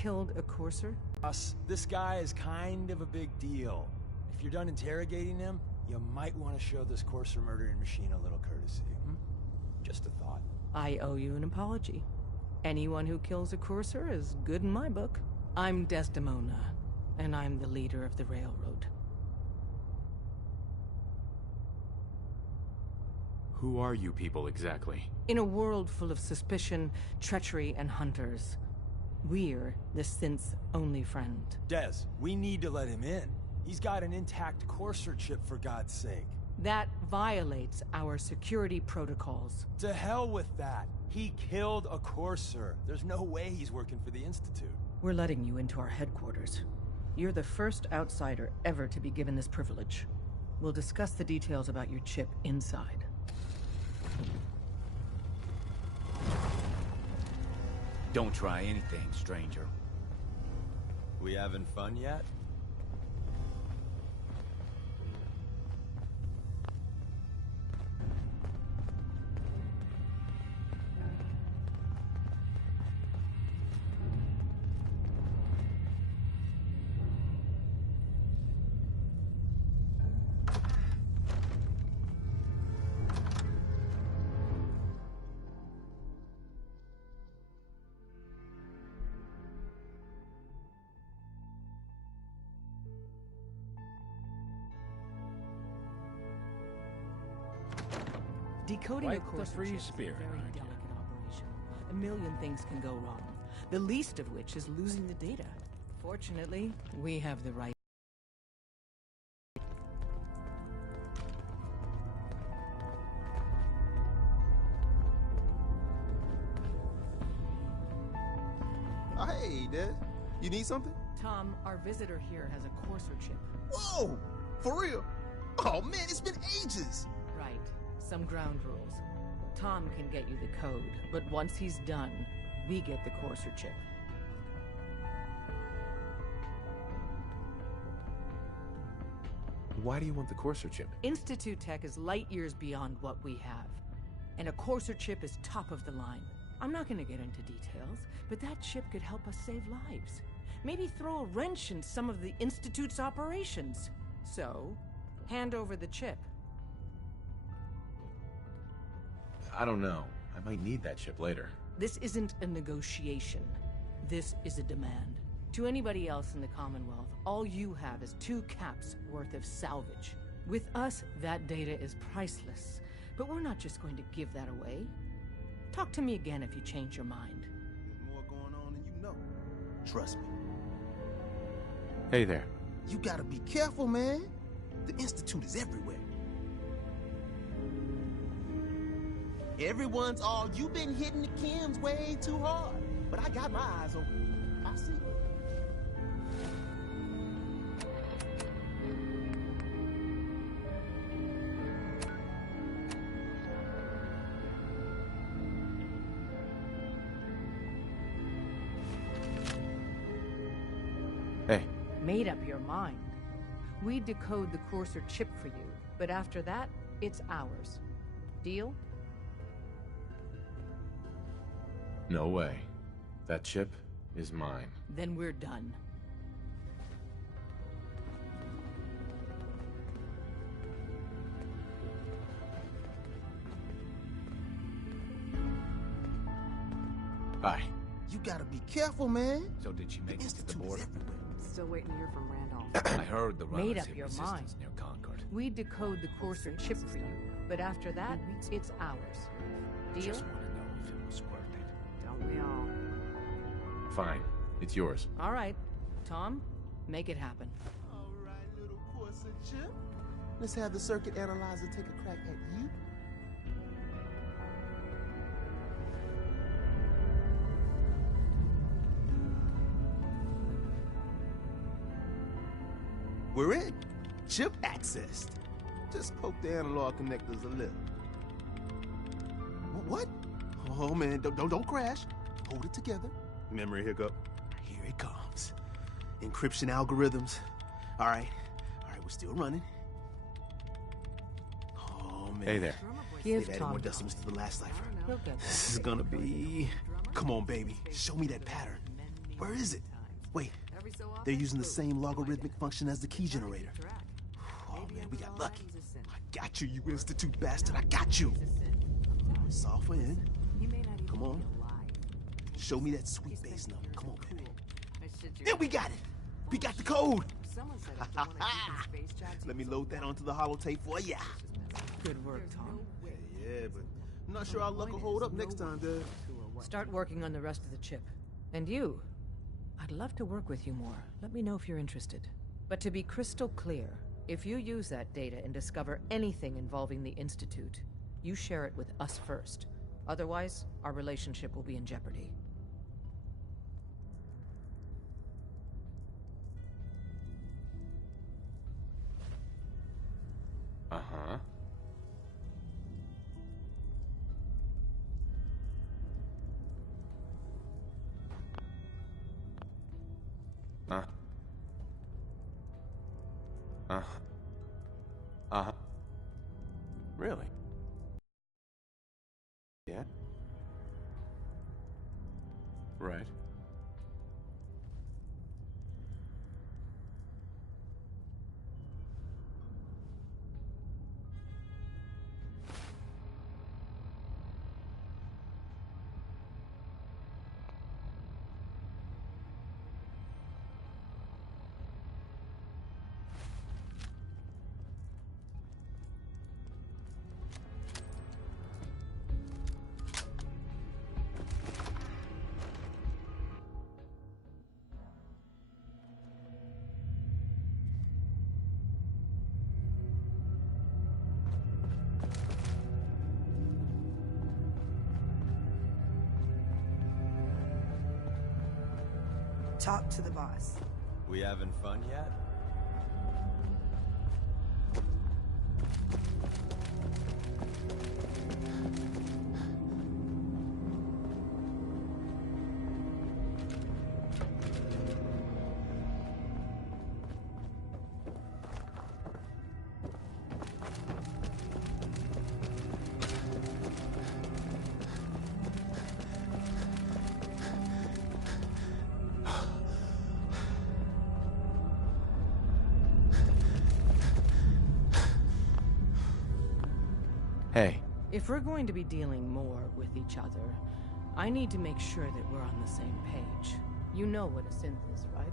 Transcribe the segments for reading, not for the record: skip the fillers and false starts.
killed a courser? Us, this guy is kind of a big deal. If you're done interrogating him, you might want to show this courser murdering machine a little courtesy. Just a thought. I owe you an apology. Anyone who kills a courser is good in my book. I'm Desdemona, and I'm the leader of the railroad. Who are you people exactly? In a world full of suspicion, treachery, and hunters, we're the synth's only friend. Des, we need to let him in. He's got an intact courser chip, for God's sake. That violates our security protocols. To hell with that. He killed a courser. There's no way he's working for the Institute. We're letting you into our headquarters. You're the first outsider ever to be given this privilege. We'll discuss the details about your chip inside. Don't try anything, stranger. We having fun yet? Decoding a course the free chip is a spirit, very aren't you? delicate operation. A million things can go wrong. The least of which is losing the data. Fortunately, we have the right. Hey, Dad. You need something? Tom, our visitor here has a courser chip. Whoa! For real? Oh, man, it's been ages! Right. Some ground rules. Tom can get you the code, but once he's done, we get the courser chip. Why do you want the courser chip? Institute tech is light years beyond what we have. And a courser chip is top of the line. I'm not gonna get into details, but that chip could help us save lives. Maybe throw a wrench in some of the Institute's operations. So, hand over the chip. I don't know. I might need that chip later. This isn't a negotiation. This is a demand. To anybody else in the Commonwealth, all you have is 2 caps worth of salvage. With us, that data is priceless. But we're not just going to give that away. Talk to me again if you change your mind. There's more going on than you know. Trust me. Hey there. You gotta be careful, man. The Institute is everywhere. Everyone's all, you've been hitting the chems way too hard. But I got my eyes open. I see. Hey. Made up your mind. We decode the courser chip for you, but after that, it's ours. Deal? No way. That chip is mine. Then we're done. Bye. You gotta be careful, man. So did she make The it to the Institute is border? everywhere. Still waiting to hear from Randolph. I heard the Made runners up hit your resistance mind. near Concord. We decode the courser chip for you, but after that, it's ours. Deal? Just want to know if it was worth it. Don't we all? Fine. It's yours. All right. Tom, make it happen. All right, little courser chip. Let's have the circuit analyzer take a crack at you. We're in. Chip accessed. Just poke the analog connectors a little. What? Oh man, don't crash. Hold it together. Memory hiccup. Here it comes. Encryption algorithms. All right, we're still running. Oh man. Hey there. Give They've added Tom more time. decimals to the last cipher. He'll get This is gonna be. Come on, baby. Show me that pattern. Where is it? Wait, Every so often, they're using the boom, same new logarithmic identity. function as the key Gotta keep generator. track. Oh Maybe man, we got underall lucky. he's a synth. I got you, you Institute bastard. I got you. He's a synth. I'm telling you. Software in. Listen, he may not even Come on. be alive. Show me that sweet He's bass spent number. years Come on, in baby. cool. I shit you There we not. got it. We got the code. Someone said after one of Deacon's space jobs, he Let me was load that onto the holotape for ya. Good work, Tom. Yeah, but I'm not sure our luck will hold up next time, Dad. Start working on the rest of the chip. And you, I'd love to work with you more. Let me know if you're interested. But to be crystal clear, if you use that data and discover anything involving the Institute, you share it with us first. Otherwise, our relationship will be in jeopardy. Uh-huh. Uh. Uh-huh. Really? Yeah. Right. Talk to the boss. We having fun yet? Hey. If we're going to be dealing more with each other, I need to make sure that we're on the same page. You know what a synth is, right?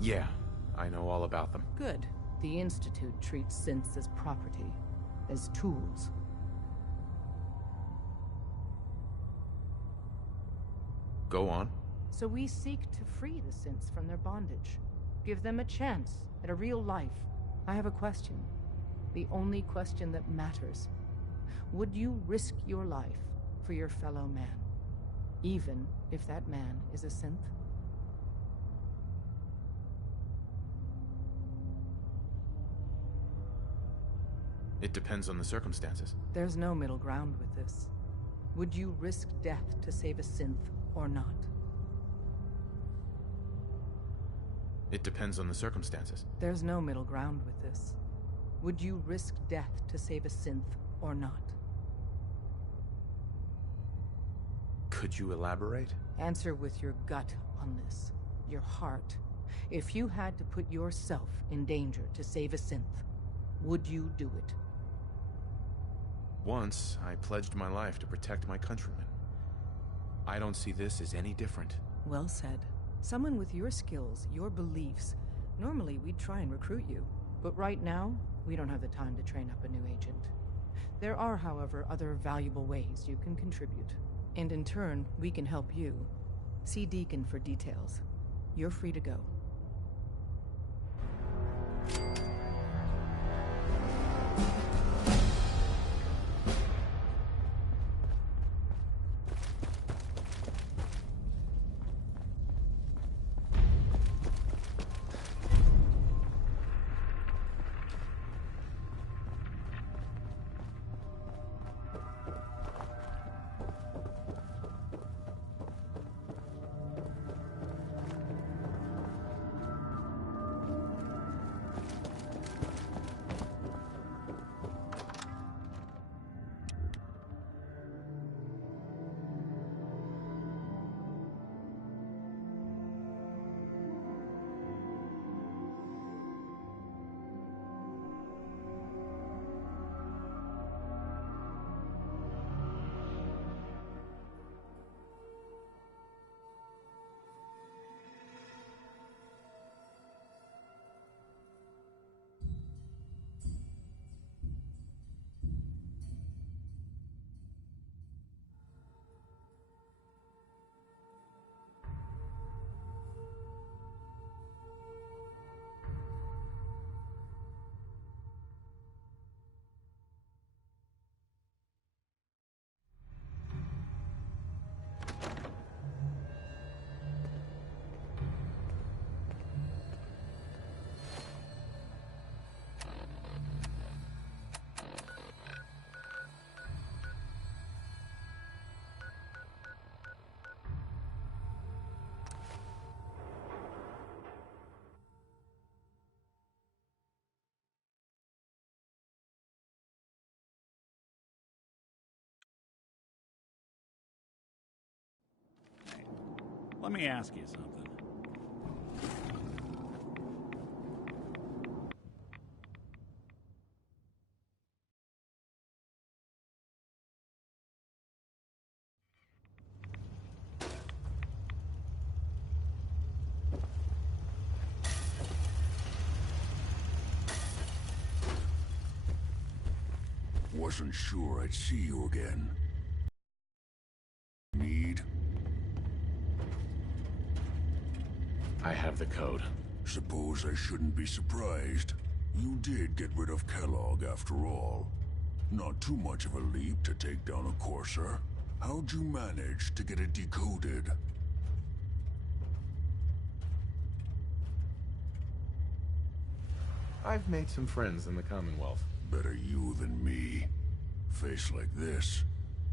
Yeah, I know all about them. Good. The Institute treats synths as property, as tools. Go on. So we seek to free the synths from their bondage. Give them a chance at a real life. I have a question. The only question that matters. Would you risk your life for your fellow man? Even if that man is a synth? It depends on the circumstances. There's no middle ground with this. Would you risk death to save a synth or not? It depends on the circumstances. There's no middle ground with this. Would you risk death to save a synth or not? Could you elaborate? Answer with your gut on this. Your heart. If you had to put yourself in danger to save a synth, would you do it? Once, I pledged my life to protect my countrymen. I don't see this as any different. Well said. Someone with your skills, your beliefs. Normally, we'd try and recruit you. But right now, we don't have the time to train up a new agent. There are, however, other valuable ways you can contribute. And in turn, we can help you. See Deacon for details. You're free to go. Let me ask you something. Wasn't sure I'd see you again. Need? I have the code. Suppose I shouldn't be surprised. You did get rid of Kellogg after all. Not too much of a leap to take down a Courser. How'd you manage to get it decoded? I've made some friends in the Commonwealth. Better you than me. Face like this,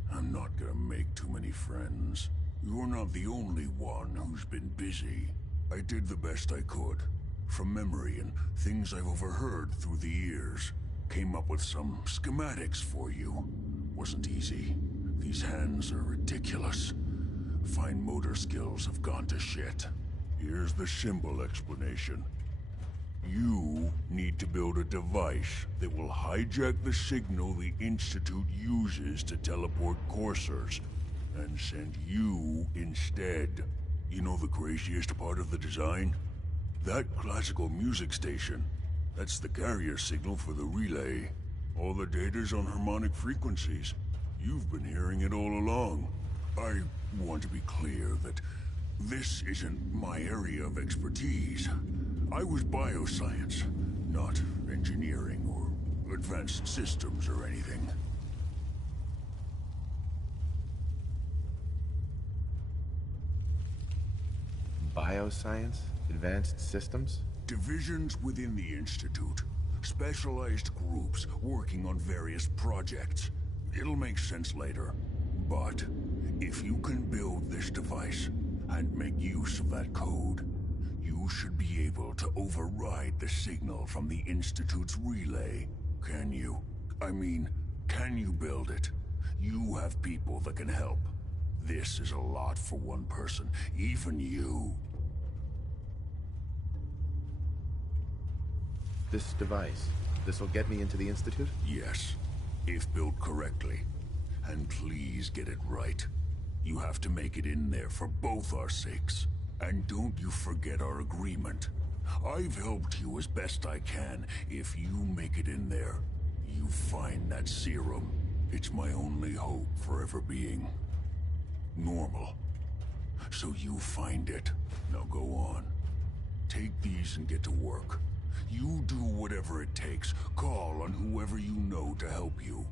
I'm not gonna make too many friends. You're not the only one who's been busy. I did the best I could. From memory and things I've overheard through the years. Came up with some schematics for you. Wasn't easy. These hands are ridiculous. Fine motor skills have gone to shit. Here's the simple explanation. You need to build a device that will hijack the signal the Institute uses to teleport coursers, and send you instead. You know the craziest part of the design? That classical music station. That's the carrier signal for the relay. All the data's on harmonic frequencies. You've been hearing it all along. I want to be clear that this isn't my area of expertise. I was bioscience, not engineering or advanced systems or anything. Bioscience? Advanced systems? Divisions within the Institute. Specialized groups working on various projects. It'll make sense later. But if you can build this device and make use of that code, you should be able to override the signal from the Institute's relay. Can you? I mean, can you build it? You have people that can help. This is a lot for one person, even you. This device, this'll get me into the Institute? Yes, if built correctly. And please get it right. You have to make it in there for both our sakes. And don't you forget our agreement. I've helped you as best I can. If you make it in there, you find that serum. It's my only hope for ever being normal. So you find it. Now go on. Take these and get to work. You do whatever it takes. Call on whoever you know to help you.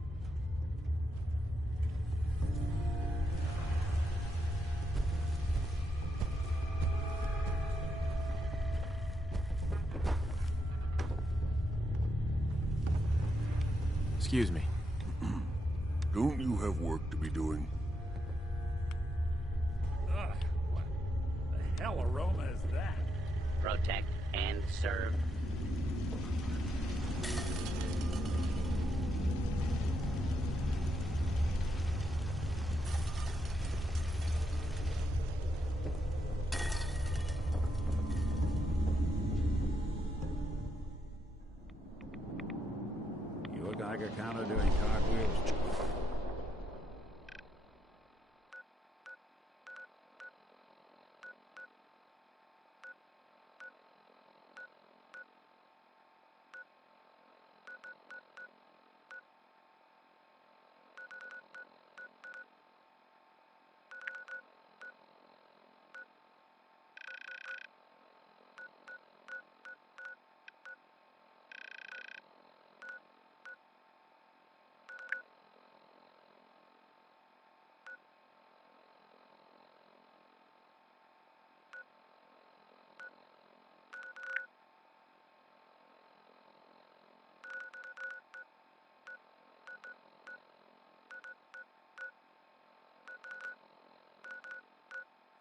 Excuse me. Don't you have work to be doing? Ugh, what the hell aroma is that? Protect and serve. You look like a counter doing cartwheels.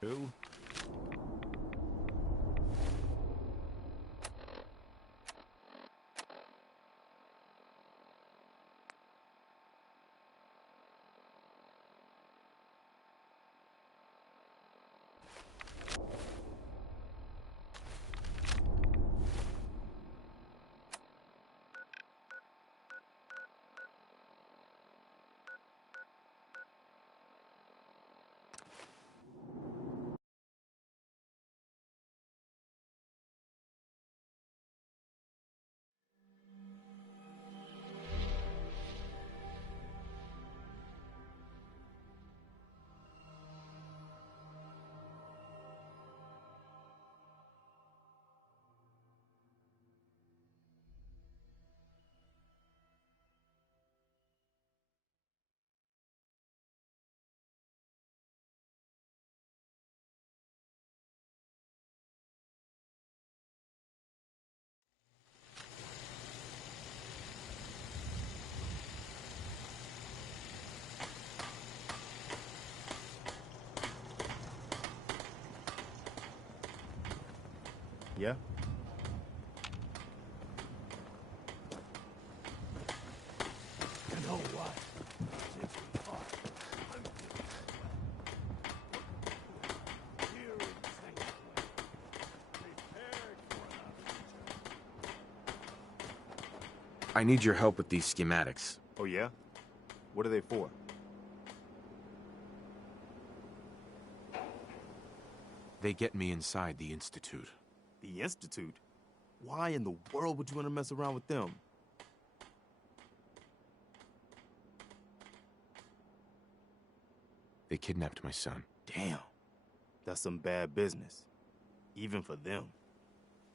Who? Yeah? You know what? Since we talked, I'm here in sanctuary, prepared for the future. I need your help with these schematics. Oh, yeah? What are they for? They get me inside the Institute. The Institute? Why in the world would you want to mess around with them? They kidnapped my son. Damn. That's some bad business. Even for them.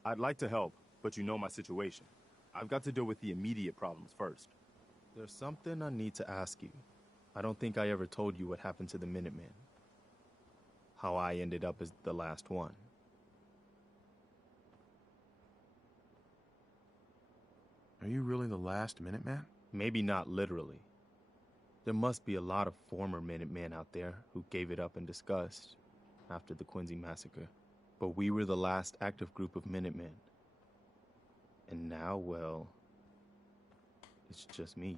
I'd like to help, but you know my situation. I've got to deal with the immediate problems first. There's something I need to ask you. I don't think I ever told you what happened to the Minutemen. How I ended up as the last one. Are you really the last Minuteman? Maybe not literally. There must be a lot of former Minutemen out there who gave it up in disgust after the Quincy massacre. But we were the last active group of Minutemen. And now, well, it's just me.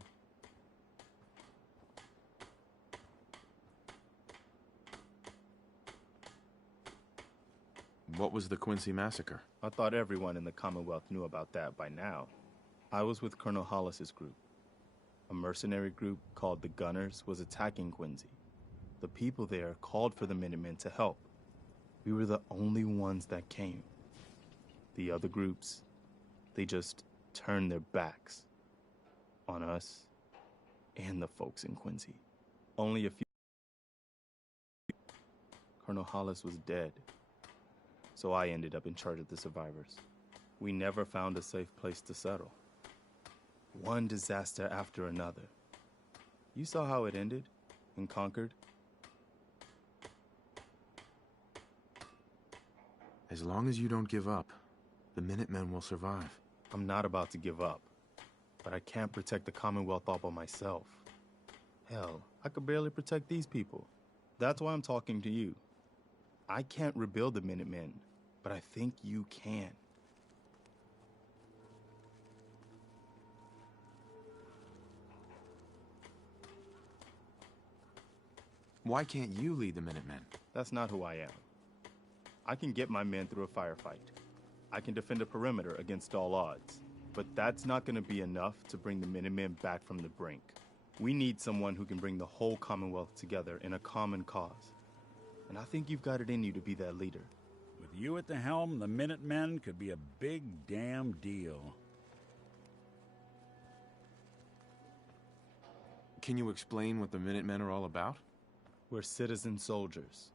What was the Quincy massacre? I thought everyone in the Commonwealth knew about that by now. I was with Colonel Hollis's group. A mercenary group called the Gunners was attacking Quincy. The people there called for the Minutemen to help. We were the only ones that came. The other groups, they just turned their backs on us and the folks in Quincy. Only a few. Colonel Hollis was dead, so I ended up in charge of the survivors. We never found a safe place to settle. One disaster after another. You saw how it ended in Concord? As long as you don't give up, the Minutemen will survive. I'm not about to give up, but I can't protect the Commonwealth all by myself. Hell, I could barely protect these people. That's why I'm talking to you. I can't rebuild the Minutemen, but I think you can. Why can't you lead the Minutemen? That's not who I am. I can get my men through a firefight. I can defend a perimeter against all odds. But that's not going to be enough to bring the Minutemen back from the brink. We need someone who can bring the whole Commonwealth together in a common cause. And I think you've got it in you to be that leader. With you at the helm, the Minutemen could be a big damn deal. Can you explain what the Minutemen are all about? We're citizen soldiers.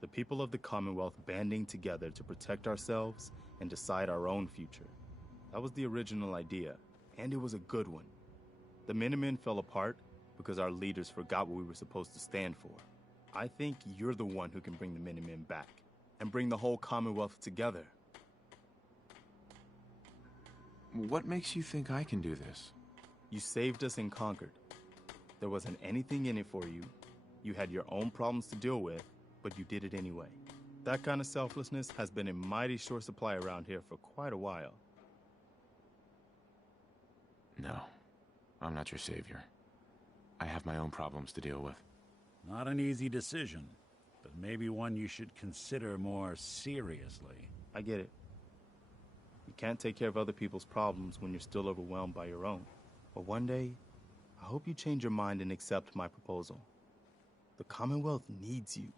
The people of the Commonwealth banding together to protect ourselves and decide our own future. That was the original idea, and it was a good one. The Minutemen fell apart because our leaders forgot what we were supposed to stand for. I think you're the one who can bring the Minutemen back and bring the whole Commonwealth together. What makes you think I can do this? You saved us in Concord. There wasn't anything in it for you. You had your own problems to deal with, but you did it anyway. That kind of selflessness has been in mighty short supply around here for quite a while. No, I'm not your savior. I have my own problems to deal with. Not an easy decision, but maybe one you should consider more seriously. I get it. You can't take care of other people's problems when you're still overwhelmed by your own. But one day, I hope you change your mind and accept my proposal. The Commonwealth needs you.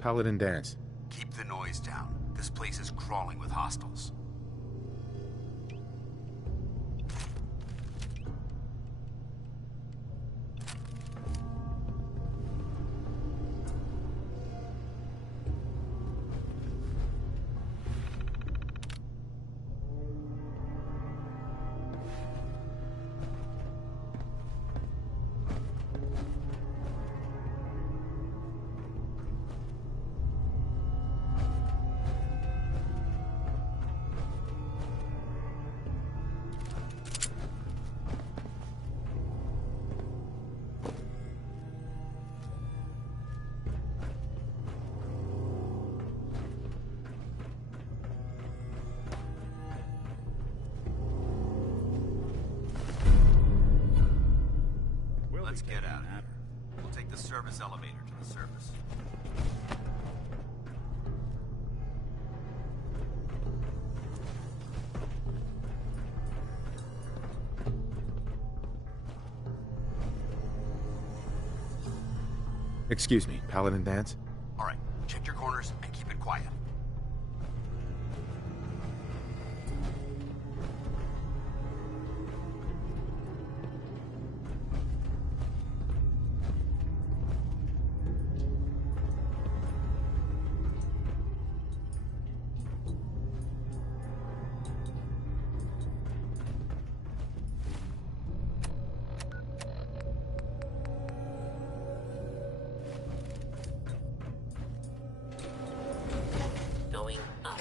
Paladin Dance. Keep the noise down. This place is crawling with hostiles. Let's get out. We'll take the service elevator to the surface. Excuse me, Paladin Dance? All right, check your corners and keep it quiet. Going up.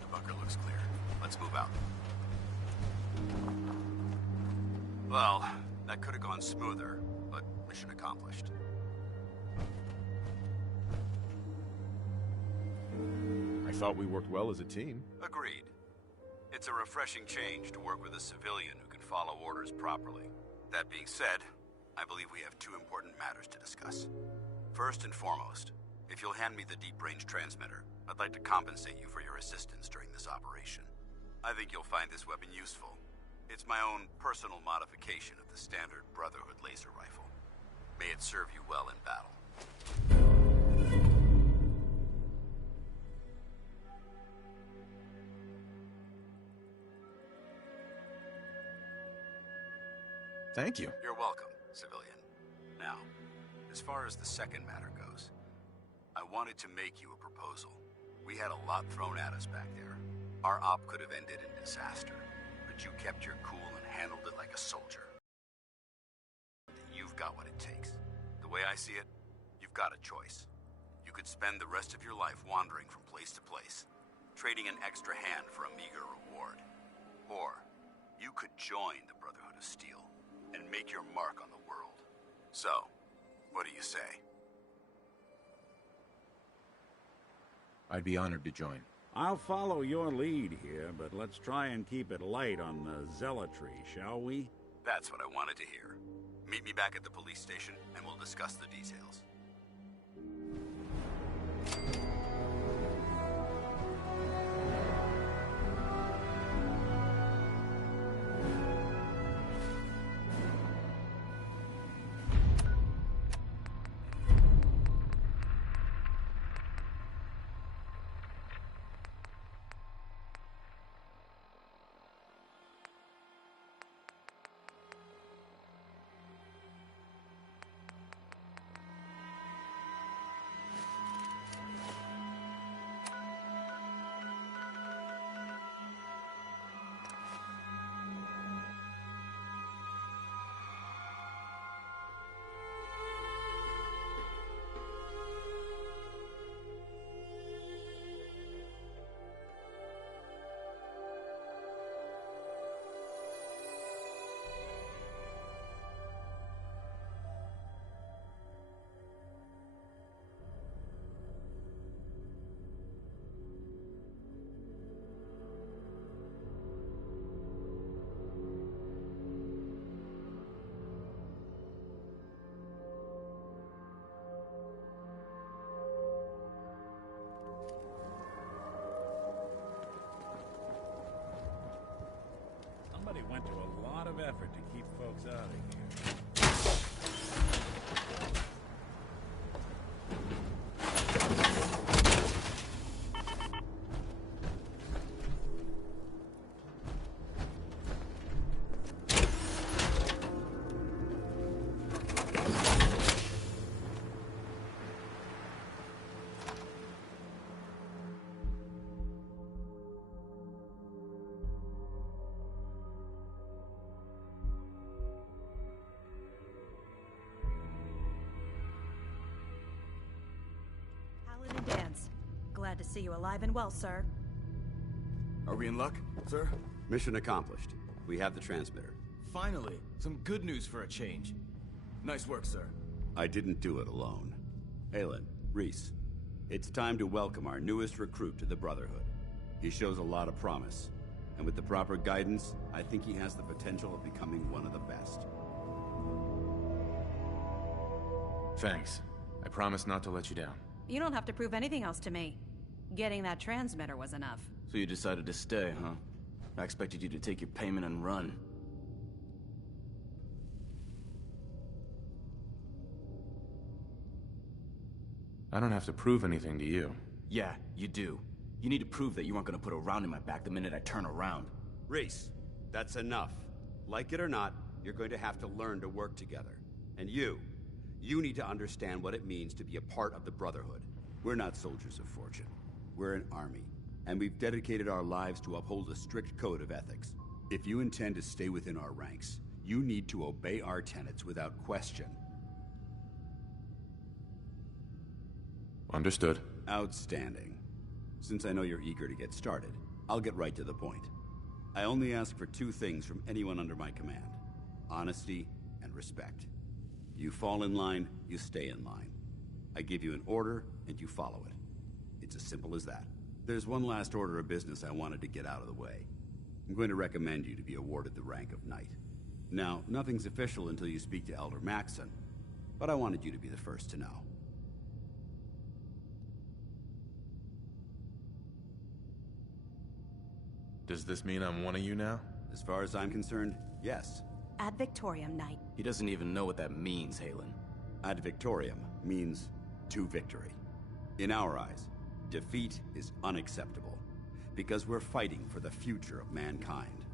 The bunker looks clear. Let's move out. Well, that could have gone smoother, but mission accomplished. I thought we worked well as a team. Agreed. It's a refreshing change to work with a civilian who can follow orders properly. That being said, I believe we have two important matters to discuss. First and foremost, if you'll hand me the deep-range transmitter, I'd like to compensate you for your assistance during this operation. I think you'll find this weapon useful. It's my own personal modification of the standard Brotherhood laser rifle. May it serve you well in battle. Thank you. You're welcome, civilian. Now, as far as the second matter goes, I wanted to make you a proposal. We had a lot thrown at us back there. Our op could have ended in disaster, but you kept your cool and handled it like a soldier. You've got what it takes. The way I see it, you've got a choice. You could spend the rest of your life wandering from place to place, trading an extra hand for a meager reward. Or, you could join the Brotherhood of Steel and make your mark on the world. So, what do you say? I'd be honored to join. I'll follow your lead here, but let's try and keep it light on the zealotry, shall we? That's what I wanted to hear. Meet me back at the police station, and we'll discuss the details. Went to a lot of effort to keep folks out of here. Paladin Dance. Glad to see you alive and well, sir. Are we in luck, sir? Mission accomplished. We have the transmitter. Finally, some good news for a change. Nice work, sir. I didn't do it alone. Aelin, Reese, it's time to welcome our newest recruit to the Brotherhood. He shows a lot of promise, and with the proper guidance, I think he has the potential of becoming one of the best. Thanks. I promise not to let you down. You don't have to prove anything else to me. Getting that transmitter was enough. So you decided to stay, huh? I expected you to take your payment and run. I don't have to prove anything to you. Yeah, you do. You need to prove that you aren't gonna put a round in my back the minute I turn around. Reese, that's enough. Like it or not, you're going to have to learn to work together. And you need to understand what it means to be a part of the Brotherhood. We're not soldiers of fortune. We're an army, and we've dedicated our lives to uphold a strict code of ethics. If you intend to stay within our ranks, you need to obey our tenets without question. Understood. Outstanding. Since I know you're eager to get started, I'll get right to the point. I only ask for two things from anyone under my command: honesty and respect. You fall in line, you stay in line. I give you an order, and you follow it. It's as simple as that. There's one last order of business I wanted to get out of the way. I'm going to recommend you to be awarded the rank of Knight. Now, nothing's official until you speak to Elder Maxson, but I wanted you to be the first to know. Does this mean I'm one of you now? As far as I'm concerned, yes. Ad Victoriam, Knight. He doesn't even know what that means, Halen. Ad Victoriam means to victory. In our eyes, defeat is unacceptable, because we're fighting for the future of mankind.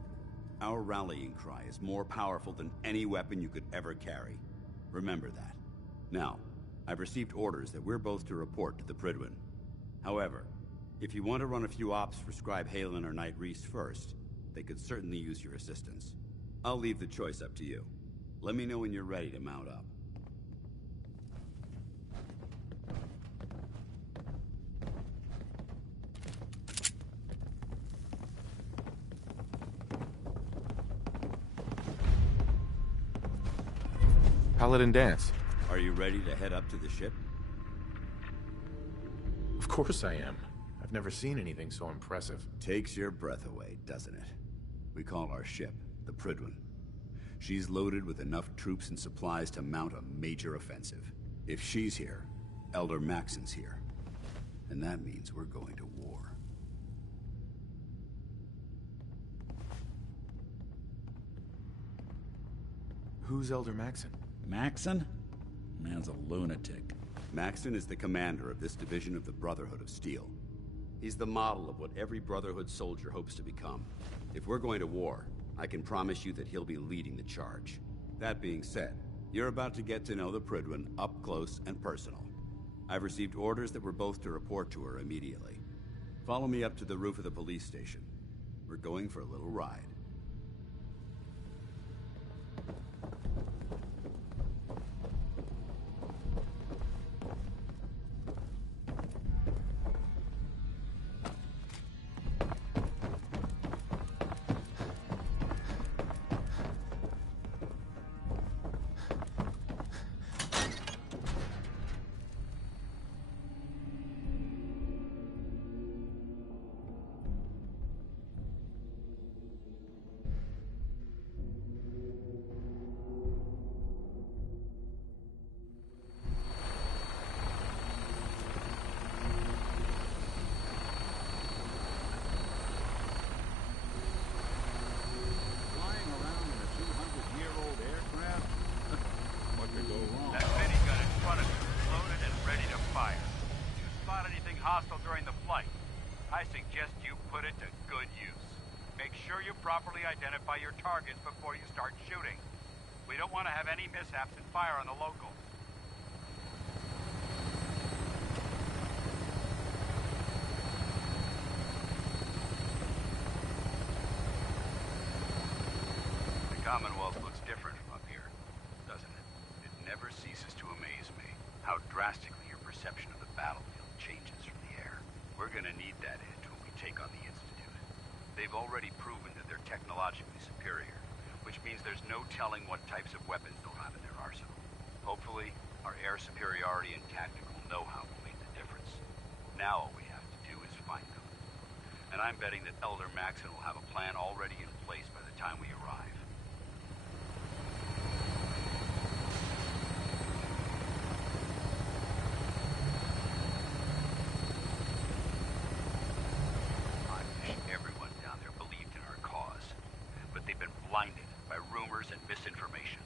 Our rallying cry is more powerful than any weapon you could ever carry. Remember that. Now, I've received orders that we're both to report to the Prydwen. However, if you want to run a few ops for Scribe Halen or Knight Reese first, they could certainly use your assistance. I'll leave the choice up to you. Let me know when you're ready to mount up. Paladin Dance. Are you ready to head up to the ship? Of course I am. I've never seen anything so impressive. Takes your breath away, doesn't it? We call our ship the Prydwen. She's loaded with enough troops and supplies to mount a major offensive. If she's here, Elder Maxson's here. And that means we're going to war. Who's Elder Maxson? Maxson? Man's a lunatic. Maxson is the commander of this division of the Brotherhood of Steel. He's the model of what every Brotherhood soldier hopes to become. If we're going to war, I can promise you that he'll be leading the charge. That being said, you're about to get to know the Prydwen up close and personal. I've received orders that we're both to report to her immediately. Follow me up to the roof of the police station. We're going for a little ride. sure you properly identify your targets before you start shooting. We don't want to have any mishaps and fire on the locals. The Commonwealth looks different from up here, doesn't it? It never ceases to amaze me how drastically your perception of the battlefield changes from the air. We're gonna need that edge when we take on the Institute. They've already proven that they're technologically superior, which means there's no telling what types of weapons they'll have in their arsenal. Hopefully, our air superiority and tactical know-how will make the difference. Now all we have to do is find them. And I'm betting that Elder Maxon will have a plan already in place by the time we arrive. I wish everyone down there believed in our cause, but they've been blinded by rumors and misinformation.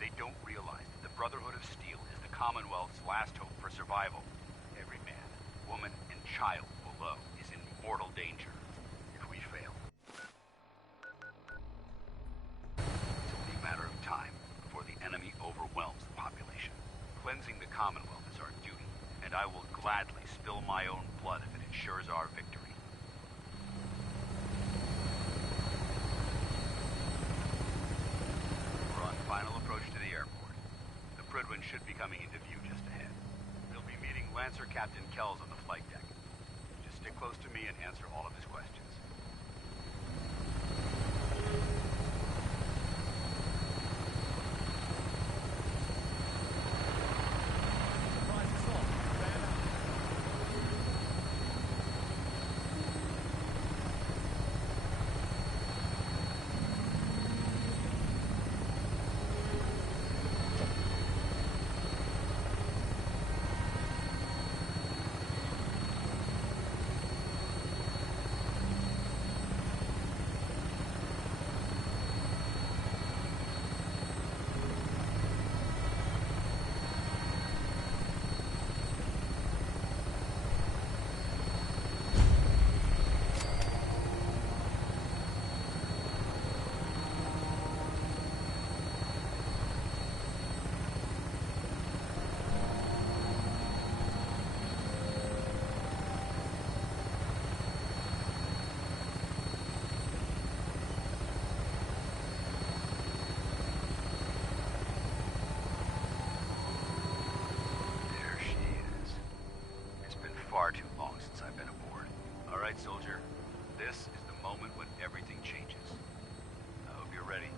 They don't realize that the Brotherhood of Steel is the Commonwealth's last hope for survival. Every man, woman, and child below is in mortal danger if we fail. It's only a matter of time before the enemy overwhelms the population. Cleansing the Commonwealth is our duty, and I will gladly spill my own blood if it ensures our victory. We're on final approach to the airport. The Prydwen should be coming into view just ahead. We'll be meeting Lancer Captain Kells on the flight deck. Just stick close to me and answer all of his questions. Far too long since I've been aboard. All right, soldier. This is the moment when everything changes. I hope you're ready.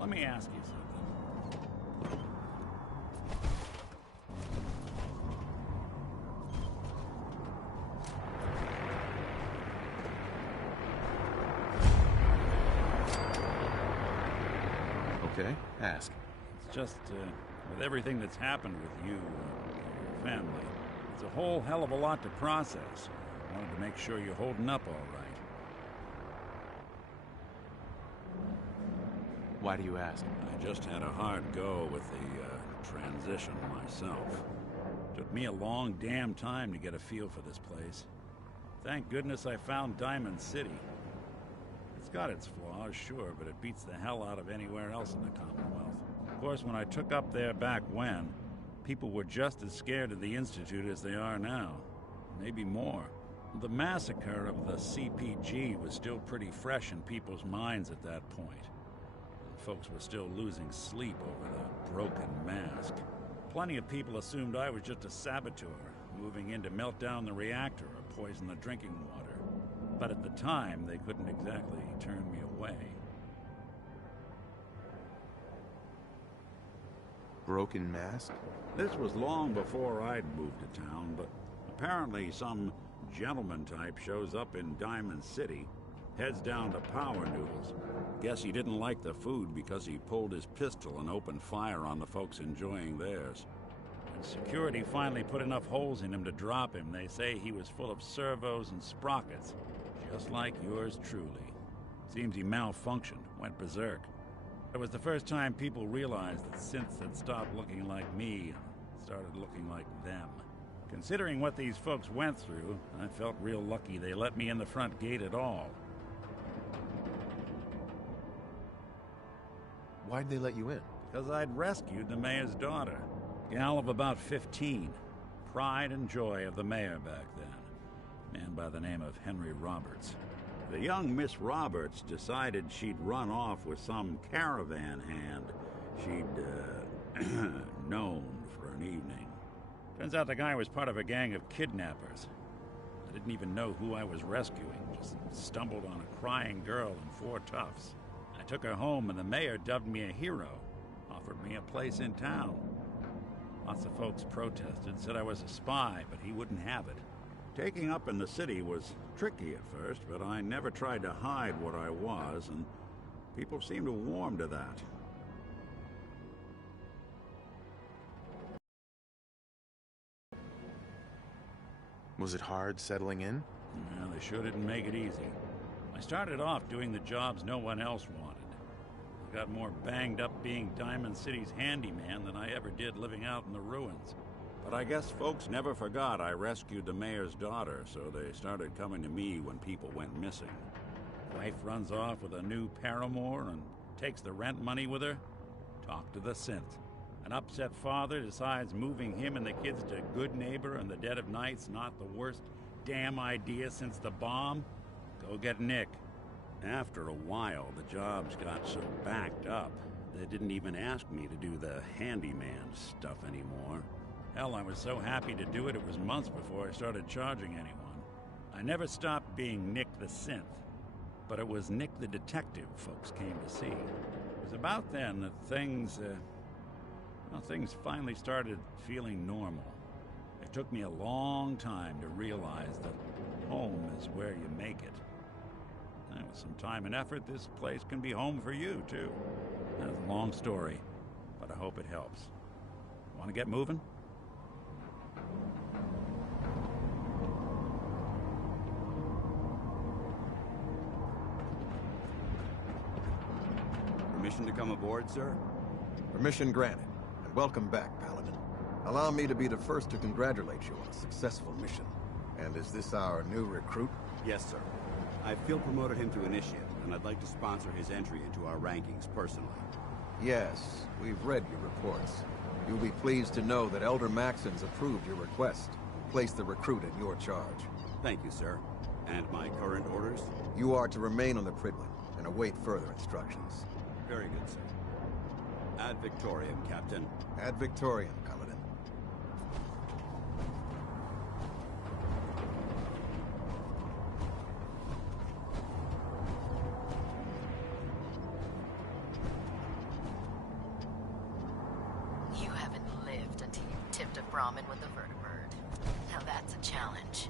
Let me ask you something. Okay, ask. It's just, with everything that's happened with you and your family, it's a whole hell of a lot to process. I wanted to make sure you're holding up all right. Why do you ask? I just had a hard go with the transition myself. Took me a long damn time to get a feel for this place. Thank goodness I found Diamond City. It's got its flaws, sure, but it beats the hell out of anywhere else in the Commonwealth. Of course, when I took up there back when, people were just as scared of the Institute as they are now. Maybe more. The massacre of the CPG was still pretty fresh in people's minds at that point. Folks were still losing sleep over the broken mask. Plenty of people assumed I was just a saboteur, moving in to melt down the reactor or poison the drinking water. But at the time, they couldn't exactly turn me away. Broken mask? This was long before I'd moved to town, but apparently some gentleman type shows up in Diamond City, heads down to Power Noodles. Guess he didn't like the food because he pulled his pistol and opened fire on the folks enjoying theirs. When security finally put enough holes in him to drop him, they say he was full of servos and sprockets, just like yours truly. Seems he malfunctioned, went berserk. It was the first time people realized that synths had stopped looking like me and started looking like them. Considering what these folks went through, I felt real lucky they let me in the front gate at all. Why'd they let you in? Because I'd rescued the mayor's daughter. Gal of about 15. Pride and joy of the mayor back then. Man by the name of Henry Roberts. The young Miss Roberts decided she'd run off with some caravan hand she'd, known for an evening. Turns out the guy was part of a gang of kidnappers. I didn't even know who I was rescuing, just stumbled on a crying girl and 4 toughs. I took her home and the mayor dubbed me a hero, offered me a place in town. Lots of folks protested, said I was a spy, but he wouldn't have it. Taking up in the city was tricky at first, but I never tried to hide what I was, and people seemed to warm to that. Was it hard settling in? Yeah, they sure didn't make it easy. I started off doing the jobs no one else wanted. I got more banged up being Diamond City's handyman than I ever did living out in the ruins. But I guess folks never forgot I rescued the mayor's daughter, so they started coming to me when people went missing. Wife runs off with a new paramour and takes the rent money with her. Talk to the synth. An upset father decides moving him and the kids to Good Neighbor in the dead of night's not the worst damn idea since the bomb. Go get Nick. After a while, the jobs got so backed up, they didn't even ask me to do the handyman stuff anymore. Hell, I was so happy to do it, it was months before I started charging anyone. I never stopped being Nick the Synth, but it was Nick the Detective folks came to see. It was about then that things finally started feeling normal. It took me a long time to realize that home is where you make it. And with some time and effort, this place can be home for you, too. That's a long story, but I hope it helps. Want to get moving? Permission to come aboard, sir? Permission granted, and welcome back, Paladin. Allow me to be the first to congratulate you on a successful mission. And is this our new recruit? Yes, sir. I field promoted him to Initiate, and I'd like to sponsor his entry into our rankings personally. Yes, we've read your reports. You'll be pleased to know that Elder Maxon's approved your request. Place the recruit in your charge. Thank you, sir. And my current orders? You are to remain on the Pridlin and await further instructions. Very good, sir. Ad Victoriam, Captain. Ad Victoriam, Paladin. You haven't lived until you tipped a Brahmin with a vertibird. Now that's a challenge.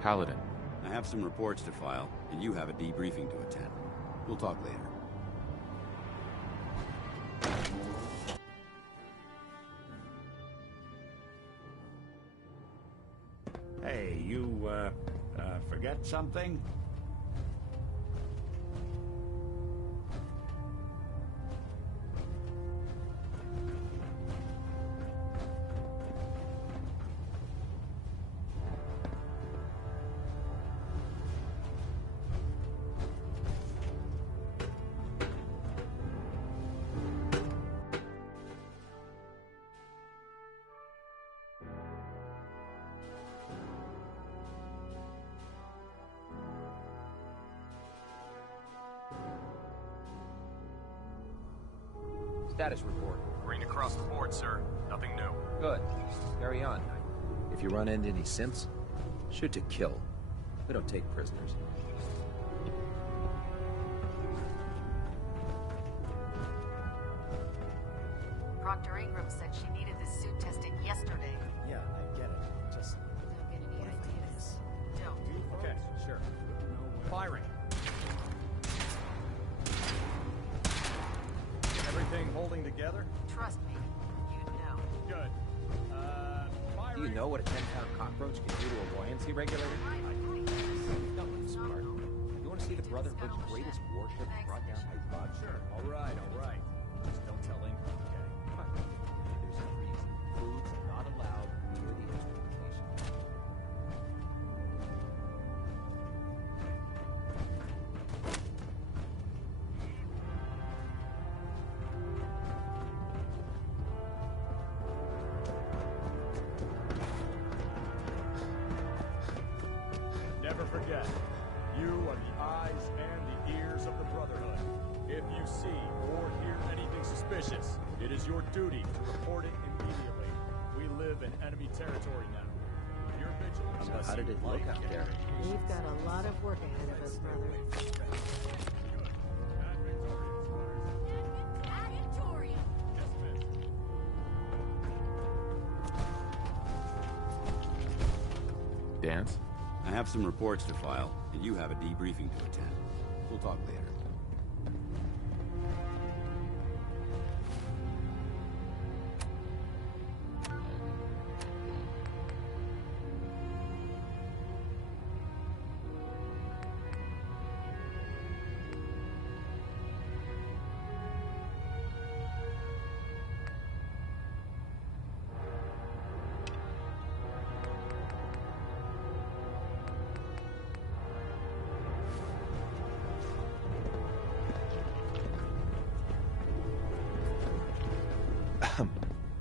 Paladin. I have some reports to file, and you have a debriefing to attend. We'll talk later. Hey, you, forget something? Status report. Green across the board, sir. Nothing new. Good. Carry on. If you run into any synths, shoot to kill. We don't take prisoners. Proctor Ingram said she needed this suit tested yesterday. Yeah, I get it. Just... Don't get any ideas. Don't. Okay, sure. Firing. Everything holding together? Trust me, you'd know. Good. Do you know what a 10-pound cockroach can do to a buoyancy regulator? Don't look smart. You want to see the Brotherhood's greatest warship brought down by rock? Sure. All right. Just don't tell Ingram, okay? There's a reason. Food's not allowed near the instrumentation. Never forget, you are the eyes and the ears of the Brotherhood. If you see or hear anything suspicious, it is your duty to report it immediately. We live in enemy territory now. Your vigilance. How did it look out there? We've got a lot of work ahead of us, brother. Dance? I have some reports to file, and you have a debriefing to attend. We'll talk later.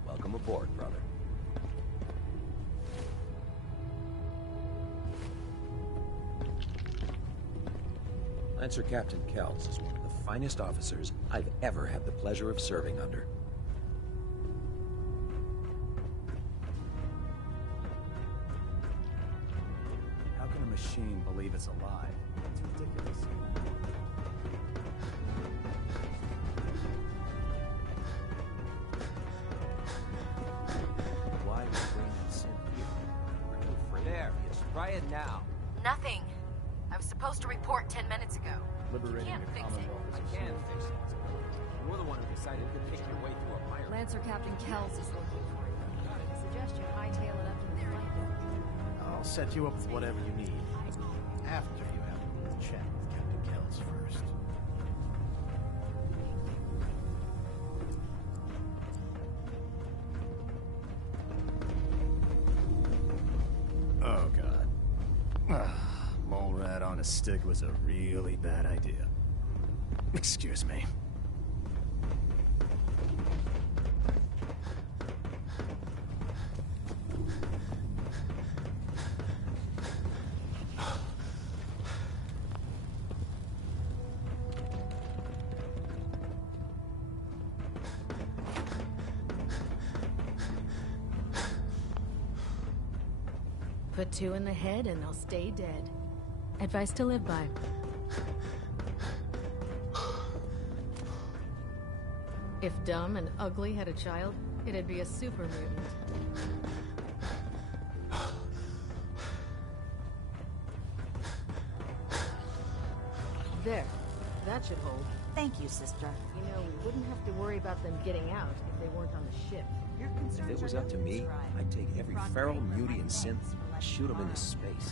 Welcome aboard, brother. Lancer Captain Kells is one of the finest officers I've ever had the pleasure of serving under. How can a machine believe it's alive? It's ridiculous. Why would we bring that synth here? We're too afraid. There, try it now. Nothing. I was supposed to report 10 minutes ago. Liberating can't the fix Commonwealth it. is I can fix it. You're the one who decided to pick your way through a mire. Lancer Captain Kells is looking for you. Suggest you hightail it up to the flight deck. I'll set you up with whatever you need. After you have a chat with Captain Kells first. Oh, God. Mole rat on a stick was a really bad idea. Excuse me. Put two in the head and they'll stay dead. Advice to live by. If Dumb and Ugly had a child, it'd be a super mutant. There. That should hold. Thank you, sister. You know, we wouldn't have to worry about them getting out if they weren't on the ship. Your If concerns it was are up to me, noted, right? I'd take every Proctor feral Ingram, mutie my and thanks synth for and letting shoot me them into borrow. space.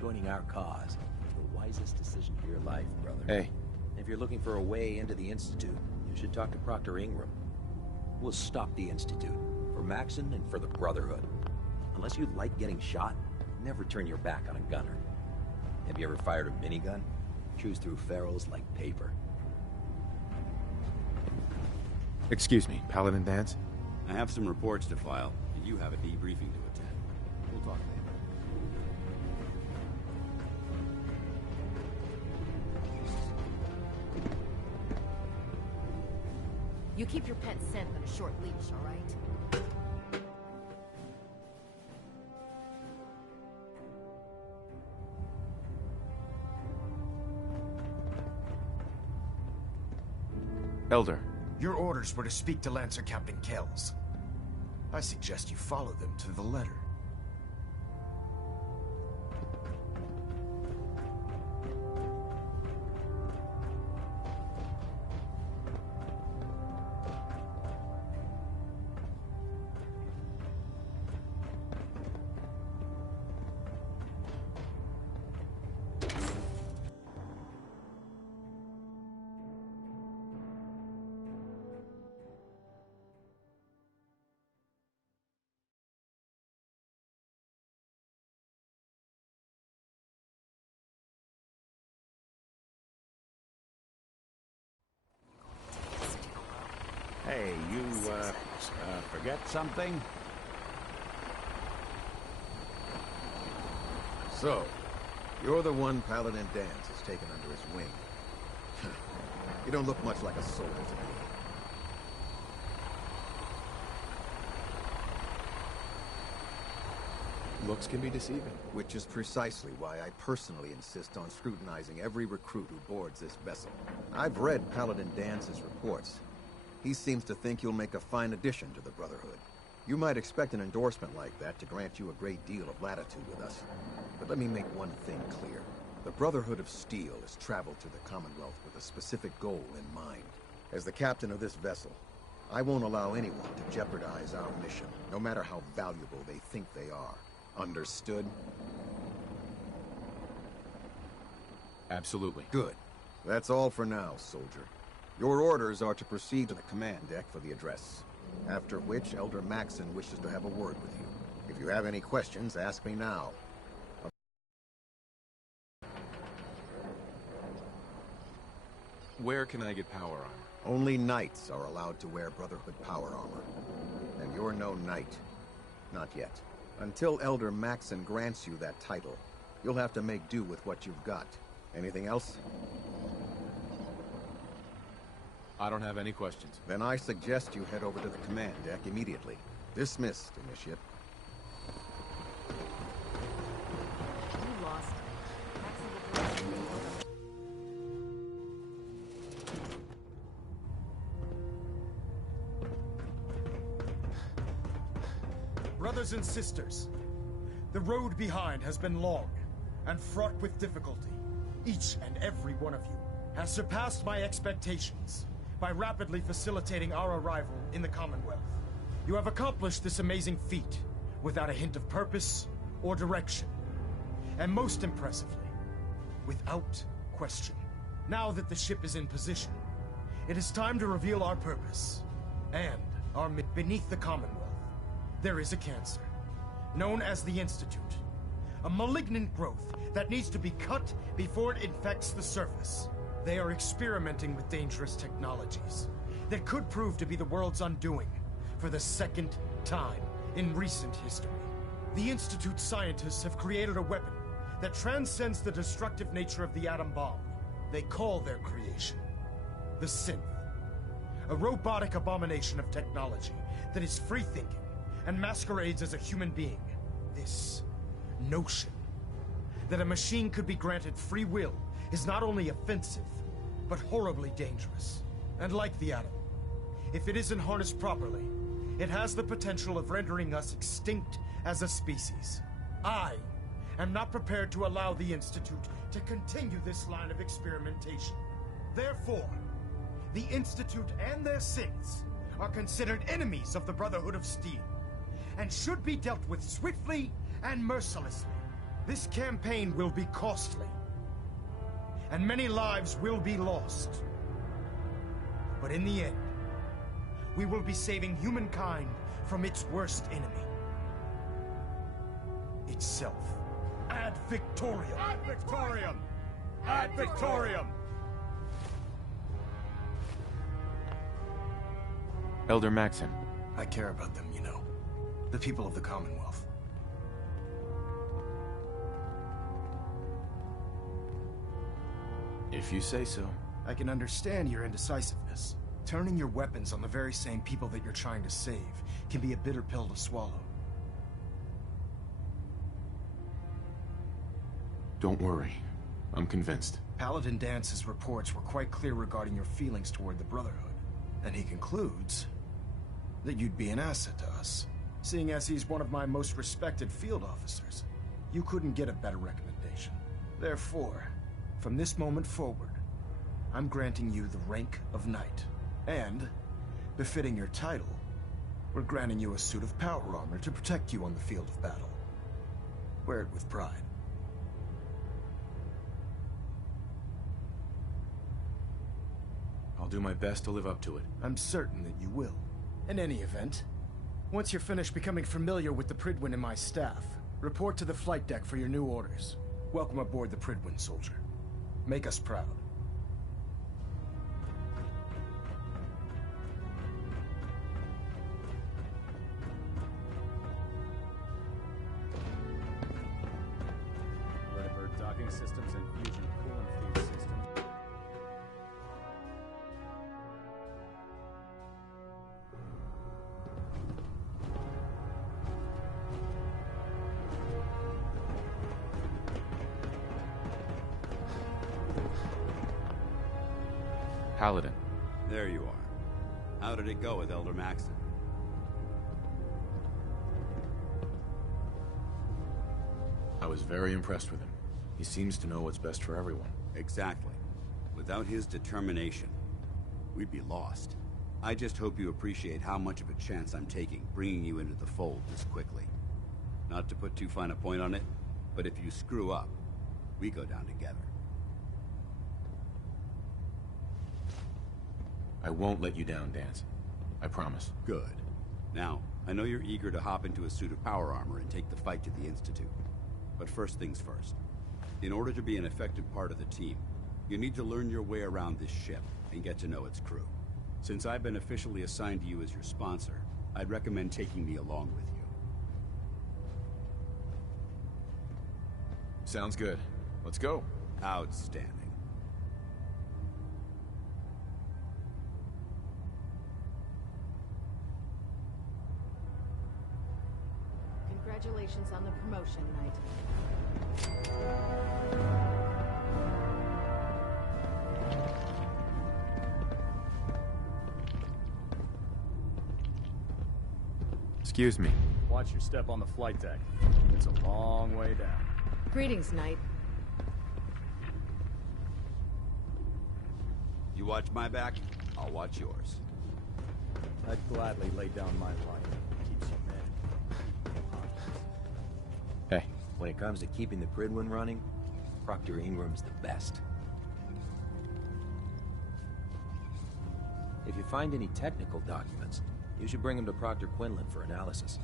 Joining our cause is the wisest decision Your life, brother. Hey. If you're looking for a way into the Institute, you should talk to Proctor Ingram. We'll stop the Institute, for Maxon and for the Brotherhood. Unless you like getting shot, never turn your back on a gunner. Have you ever fired a minigun? Chews through ferrules like paper. Excuse me, Paladin Danse? I have some reports to file, and you have a debriefing to attend. We'll talk later. You keep your pet scent on a short leash, all right? Elder. Your orders were to speak to Lancer Captain Kells. I suggest you follow them to the letter. Hey, you, forget something? So, you're the one Paladin Danse has taken under his wing. You don't look much like a soldier to me. Looks can be deceiving. Which is precisely why I personally insist on scrutinizing every recruit who boards this vessel. I've read Paladin Dance's reports. He seems to think you'll make a fine addition to the Brotherhood. You might expect an endorsement like that to grant you a great deal of latitude with us. But let me make one thing clear. The Brotherhood of Steel has traveled to the Commonwealth with a specific goal in mind. As the captain of this vessel, I won't allow anyone to jeopardize our mission, no matter how valuable they think they are. Understood? Absolutely. Good. That's all for now, soldier. Your orders are to proceed to the command deck for the address, after which Elder Maxon wishes to have a word with you. If you have any questions, ask me now. Where can I get power armor? Only knights are allowed to wear Brotherhood power armor. And you're no knight. Not yet. Until Elder Maxon grants you that title, you'll have to make do with what you've got. Anything else? I don't have any questions. Then I suggest you head over to the command deck immediately. Dismissed, Initiate. You lost. Brothers and sisters, the road behind has been long and fraught with difficulty. Each and every one of you has surpassed my expectations by rapidly facilitating our arrival in the Commonwealth. You have accomplished this amazing feat without a hint of purpose or direction. And most impressively, without question. Now that the ship is in position, it is time to reveal our purpose and our beneath the Commonwealth. There is a cancer, known as the Institute. A malignant growth that needs to be cut before it infects the surface. They are experimenting with dangerous technologies that could prove to be the world's undoing for the second time in recent history. The Institute scientists have created a weapon that transcends the destructive nature of the atom bomb. They call their creation the Synth. A robotic abomination of technology that is free-thinking and masquerades as a human being. This notion that a machine could be granted free will is not only offensive, but horribly dangerous. And like the atom, if it isn't harnessed properly, it has the potential of rendering us extinct as a species. I am not prepared to allow the Institute to continue this line of experimentation. Therefore, the Institute and their synths are considered enemies of the Brotherhood of Steel, and should be dealt with swiftly and mercilessly. This campaign will be costly, and many lives will be lost. But in the end, we will be saving humankind from its worst enemy. Itself. Ad Victoriam! Ad Victoriam! Ad Victoriam! Elder Maxon. I care about them, you know. The people of the Commonwealth. If you say so. I can understand your indecisiveness. Turning your weapons on the very same people that you're trying to save can be a bitter pill to swallow. Don't worry. I'm convinced. Paladin Dance's reports were quite clear regarding your feelings toward the Brotherhood. And he concludes that you'd be an asset to us. Seeing as he's one of my most respected field officers, you couldn't get a better recommendation. Therefore, from this moment forward, I'm granting you the rank of Knight. And, befitting your title, we're granting you a suit of power armor to protect you on the field of battle. Wear it with pride. I'll do my best to live up to it. I'm certain that you will. In any event, once you're finished becoming familiar with the Prydwen and my staff, report to the flight deck for your new orders. Welcome aboard the Prydwen, soldier. Make us proud. Redbird docking systems and fusion coolant feed systems. Paladin. There you are. How did it go with Elder Maxon? I was very impressed with him. He seems to know what's best for everyone. Exactly. Without his determination, we'd be lost. I just hope you appreciate how much of a chance I'm taking bringing you into the fold this quickly. Not to put too fine a point on it, but if you screw up, we go down together. I won't let you down, Dance. I promise. Good. Now, I know you're eager to hop into a suit of power armor and take the fight to the Institute. But first things first. In order to be an effective part of the team, you need to learn your way around this ship and get to know its crew. Since I've been officially assigned to you as your sponsor, I'd recommend taking me along with you. Sounds good. Let's go. Outstanding. Congratulations on the promotion, Knight. Excuse me. Watch your step on the flight deck. It's a long way down. Greetings, Knight. You watch my back, I'll watch yours. I'd gladly lay down my life. Keeps you mad. Hey. When it comes to keeping the Prydwen running, Proctor Ingram's the best. If you find any technical documents, you should bring them to Proctor Quinlan for analysis.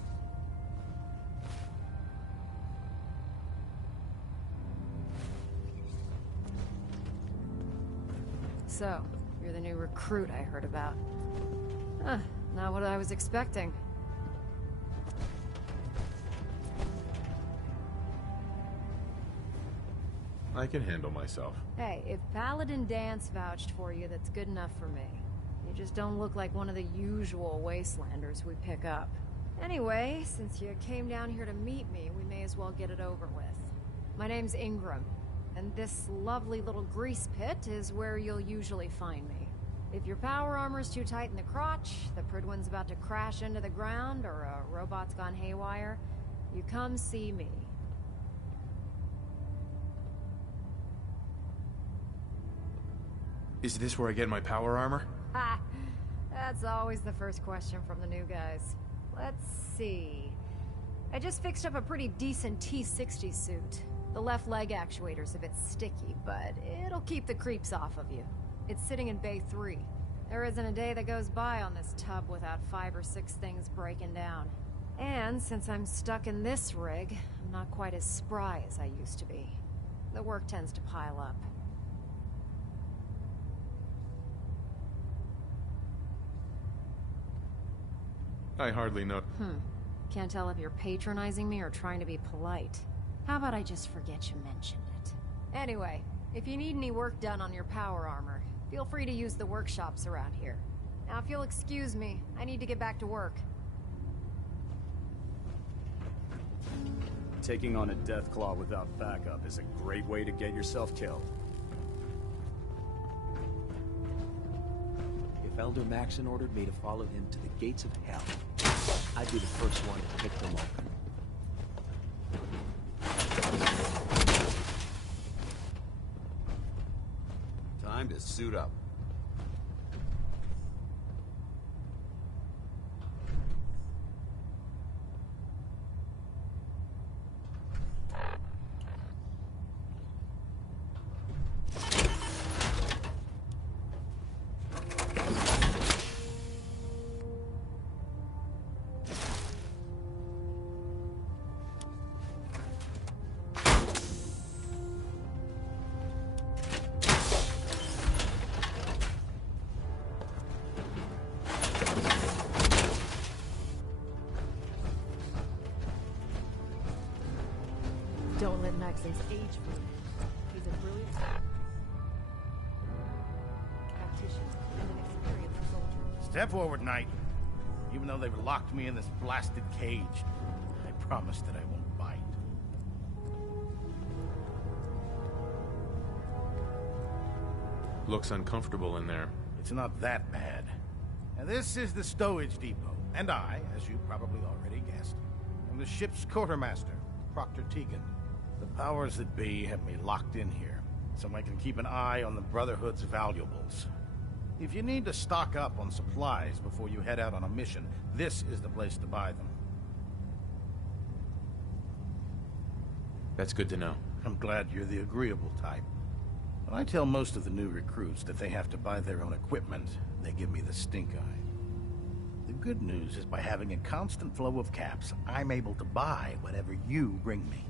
So, you're the new recruit I heard about. Not what I was expecting. I can handle myself. Hey, if Paladin Dance vouched for you, that's good enough for me. You just don't look like one of the usual wastelanders we pick up. Anyway, since you came down here to meet me, we may as well get it over with. My name's Ingram, and this lovely little grease pit is where you'll usually find me. If your power armor's too tight in the crotch, the Prydwen's about to crash into the ground, or a robot's gone haywire, you come see me. Is this where I get my power armor? Ha! That's always the first question from the new guys. Let's see. I just fixed up a pretty decent T-60 suit. The left leg actuator's a bit sticky, but it'll keep the creeps off of you. It's sitting in Bay 3. There isn't a day that goes by on this tub without 5 or 6 things breaking down. And since I'm stuck in this rig, I'm not quite as spry as I used to be. The work tends to pile up. I hardly know. Can't tell if you're patronizing me or trying to be polite. How about I just forget you mentioned it? Anyway, if you need any work done on your power armor, feel free to use the workshops around here. Now, if you'll excuse me, I need to get back to work. Taking on a Deathclaw without backup is a great way to get yourself killed. If Elder Maxon ordered me to follow him to the gates of hell, I'd be the first one to pick them open. Time to suit up. Don't let Maxon's age fool you. He's a brilliant tactician and an experienced soldier. Step forward, Knight. Even though they've locked me in this blasted cage, I promise that I won't bite. Looks uncomfortable in there. It's not that bad. Now, this is the stowage depot, and I, as you probably already guessed, am the ship's quartermaster, Proctor Tegan. The powers that be have me locked in here, so I can keep an eye on the Brotherhood's valuables. If you need to stock up on supplies before you head out on a mission, this is the place to buy them. That's good to know. I'm glad you're the agreeable type. When I tell most of the new recruits that they have to buy their own equipment, they give me the stink eye. The good news is by having a constant flow of caps, I'm able to buy whatever you bring me.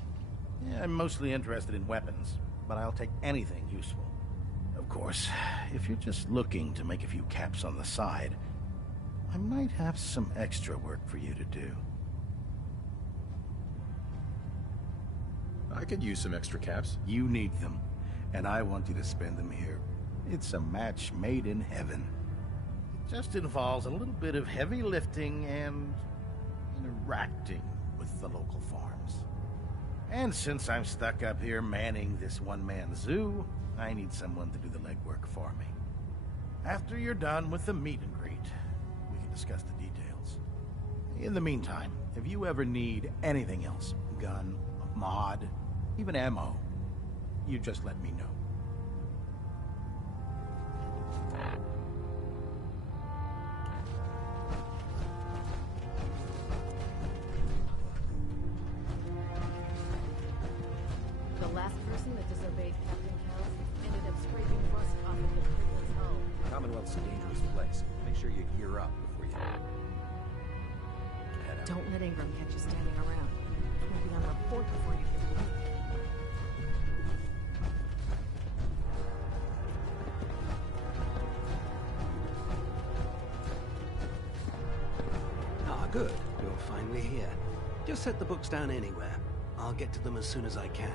Yeah, I'm mostly interested in weapons, but I'll take anything useful. Of course, if you're just looking to make a few caps on the side, I might have some extra work for you to do. I could use some extra caps. You need them, and I want you to spend them here. It's a match made in heaven. It just involves a little bit of heavy lifting and interacting with the local farms. And since I'm stuck up here manning this one-man zoo, I need someone to do the legwork for me. After you're done with the meet and greet, we can discuss the details. In the meantime, if you ever need anything else, gun, a mod, even ammo, you just let me know. The last person that disobeyed Captain Kells ended up scraping rust off of the Priglin's hull. Commonwealth's a dangerous place. Make sure you gear up before you head out. Don't let Ingram catch you standing around. You'll be on report before you can leave. Ah, good. You're finally here. Just set the books down anywhere. I'll get to them as soon as I can.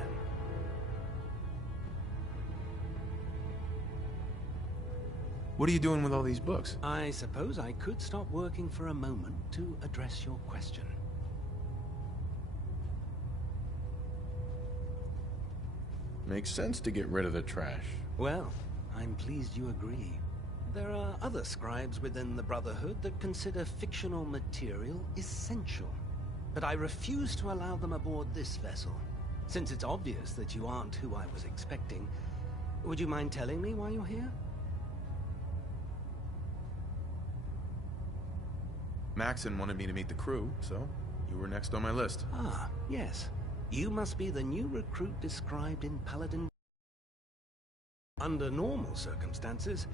What are you doing with all these books? I suppose I could stop working for a moment to address your question. Makes sense to get rid of the trash. Well, I'm pleased you agree. There are other scribes within the Brotherhood that consider fictional material essential. But I refuse to allow them aboard this vessel. Since it's obvious that you aren't who I was expecting, would you mind telling me why you're here? Maxon wanted me to meet the crew, so you were next on my list. Ah, yes. You must be the new recruit described in Paladin. Under normal circumstances,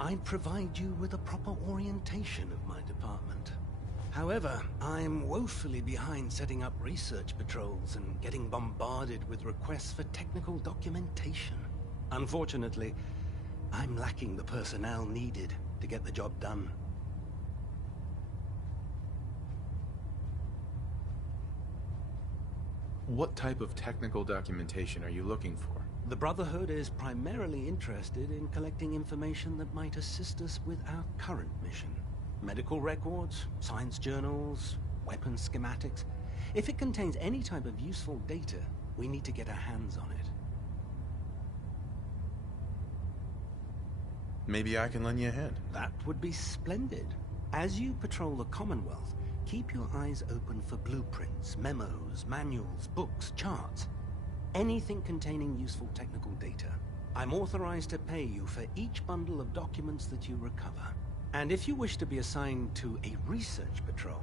I'd provide you with a proper orientation of my department. However, I'm woefully behind setting up research patrols and getting bombarded with requests for technical documentation. Unfortunately, I'm lacking the personnel needed to get the job done. What type of technical documentation are you looking for? The Brotherhood is primarily interested in collecting information that might assist us with our current mission. Medical records, science journals, weapon schematics. If it contains any type of useful data, we need to get our hands on it. Maybe I can lend you a hand. That would be splendid. As you patrol the Commonwealth, keep your eyes open for blueprints, memos, manuals, books, charts. Anything containing useful technical data. I'm authorized to pay you for each bundle of documents that you recover. And if you wish to be assigned to a research patrol,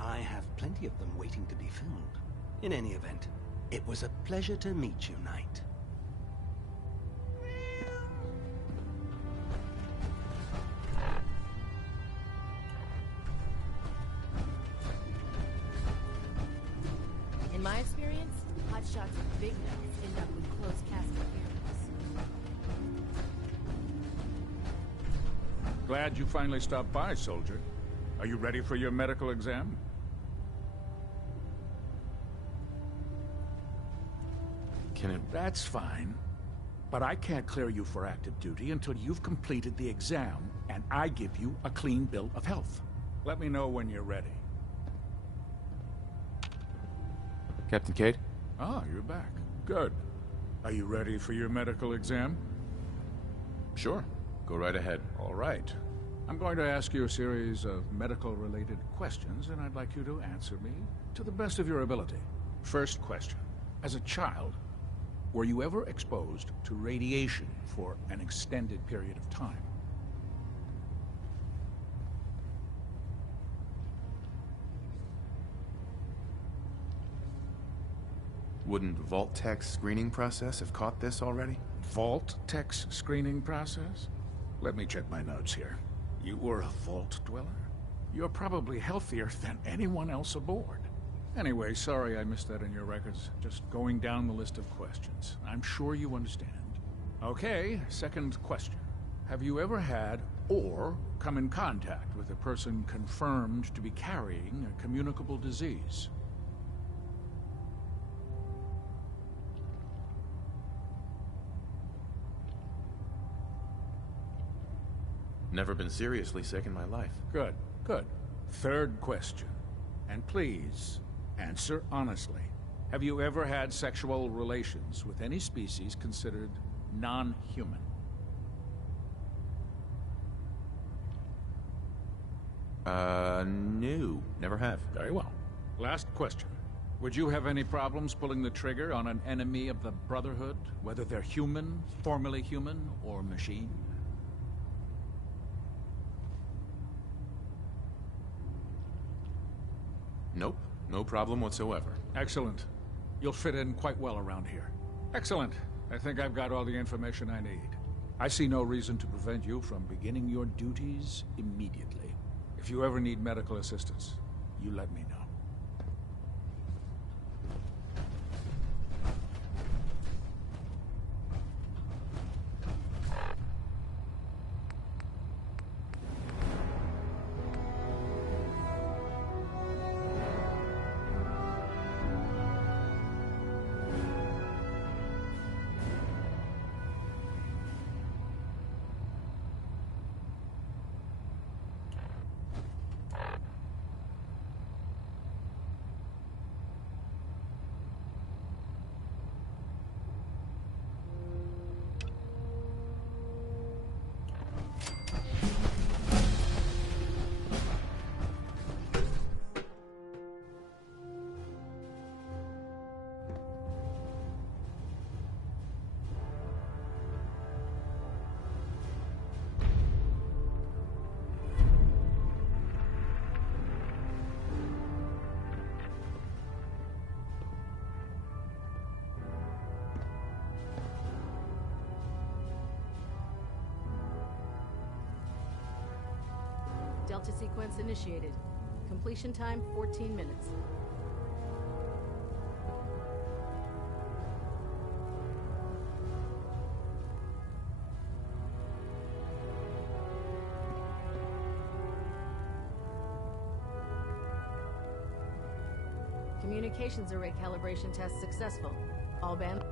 I have plenty of them waiting to be filled. In any event, it was a pleasure to meet you, Knight. In my experience, hotshots with big nuts end up with closed casket areas. Glad you finally stopped by, soldier. Are you ready for your medical exam? Can it... That's fine. But I can't clear you for active duty until you've completed the exam and I give you a clean bill of health. Let me know when you're ready. Captain Cade? Ah, you're back. Good. Are you ready for your medical exam? Sure. Go right ahead. All right. I'm going to ask you a series of medical-related questions, and I'd like you to answer me to the best of your ability. First question. As a child, were you ever exposed to radiation for an extended period of time? Wouldn't Vault-Tech's screening process have caught this already? Vault-Tech's screening process? Let me check my notes here. You were a Vault Dweller? You're probably healthier than anyone else aboard. Anyway, sorry I missed that in your records. Just going down the list of questions. I'm sure you understand. Okay, second question. Have you ever had or come in contact with a person confirmed to be carrying a communicable disease? Never been seriously sick in my life. Good, good. Third question. And please, answer honestly. Have you ever had sexual relations with any species considered non-human? No. Never have. Very well. Last question. Would you have any problems pulling the trigger on an enemy of the Brotherhood, whether they're human, formerly human, or machine? Nope. No problem whatsoever. Excellent. You'll fit in quite well around here. Excellent. I think I've got all the information I need. I see no reason to prevent you from beginning your duties immediately. If you ever need medical assistance, you let me know. Delta sequence initiated. Completion time 14 minutes. Communications array calibration test successful. All band...